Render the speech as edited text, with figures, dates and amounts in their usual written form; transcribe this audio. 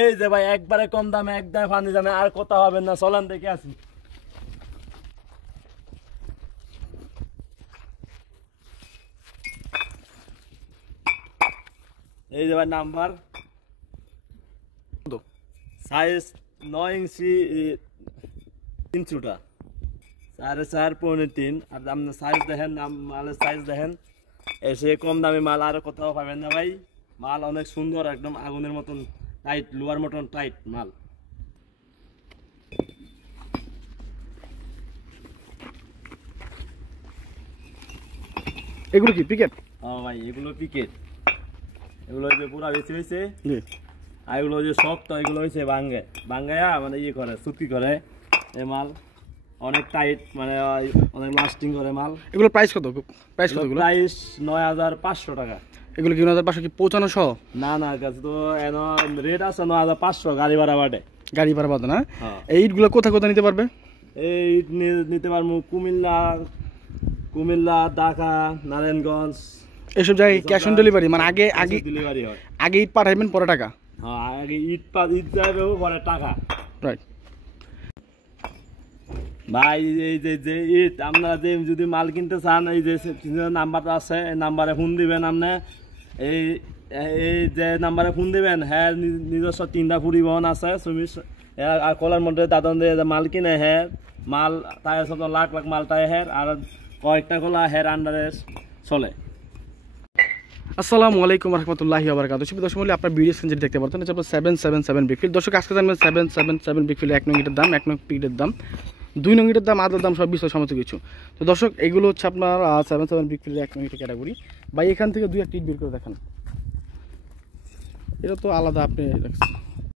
এই যে ভাই একবারে কম দামে একদম ফানি দামে আর কথা হবে না, চলেন দেখে আসি। এই যে ভাই নাম্বার সাইজ 9 ইঞ্চি 3 4.5 আর আপনার সাইজ দেখেন, মালের সাইজ দেখেন। এসে কম দামি মাল আর কোথাও পাবেন না ভাই। মাল অনেক সুন্দর, একদম আগুনের মতন টাইট, লোহার মতন টাইট মাল। এগুলো কি পিকেট? হ্যাঁ ভাই এগুলো পিকেট, এগুলো যে পুরা বেশি হয়েছে। আর এগুলো যে শক্ত, এগুলো হয়েছে ভাঙ্গায়া মানে ইয়ে করে, সুতি করে। এই মাল অনেক টাইট, মানে অনেক লাস্টিং করে মাল। এগুলো প্রাইস কত? প্রাইস 9,500 টাকা। এগুলো কি 9,500 কি পৌঁছানো সহ? না কাছে তো রেট আছে 9,500 গাড়ি ভাড়া বাটে। গাড়ি ভাড়া বাদে না? এই ইটগুলো কোথায় কোথায় নিতে পারবে? এই ইট নিতে পারবো কুমিল্লা, ঢাকা, নারায়ণগঞ্জ, এসব জায়গায় ক্যাশ অন ডেলিভারি, মানে আগে ডেলিভারি হয়। আগে ইট পাঠাবেন পরে টাকা? হ্যাঁ আগে ইট যাবে পরে টাকা। রাইট ভাই এই যে ইট আপনারা যে যদি মাল কিনতে চান, এই যে নাম্বারটা আছে, এই নাম্বারে ফোন দিবেন। আপনি এই যে নাম্বারে ফোন দিবেন, হ্যাঁ নিজস্ব 3টা পরিবহন আছে আর কলার মধ্যে দাদন দিয়ে মাল কিনে, হ্যাঁ মাল তাই সব লাখ মাল তাই হ্যাঁ, আর কয়েকটা কলা হ্যাঁ আন্ডারে চলে। আসসালামু আলাইকুম রহমতুল্লাহি ওয়া বারাকাতুহু। সুপ্রিয় দর্শক মণ্ডলী, আপনার ভিডিও স্ক্রিনে দেখতে পাচ্ছেন এটা 777 ব্রিকফিল্ড। দর্শক আজকে জানবেন 777 ব্রিকফিল্ড 1 নং ইটের দাম, 1 নং পিকেটের দাম, 2 নং ইটের দাম, আদার দাম, সব বিষয় সমস্ত কিছু। তো দর্শক এগুলো হচ্ছে আপনার 77 ব্রিকফিল্ড 1 নং ইটের ক্যাটাগরি। ভাই এখান থেকে 2 একটা ইট বের করে দেখান। এটা তো আলাদা আপনি রাখছেন।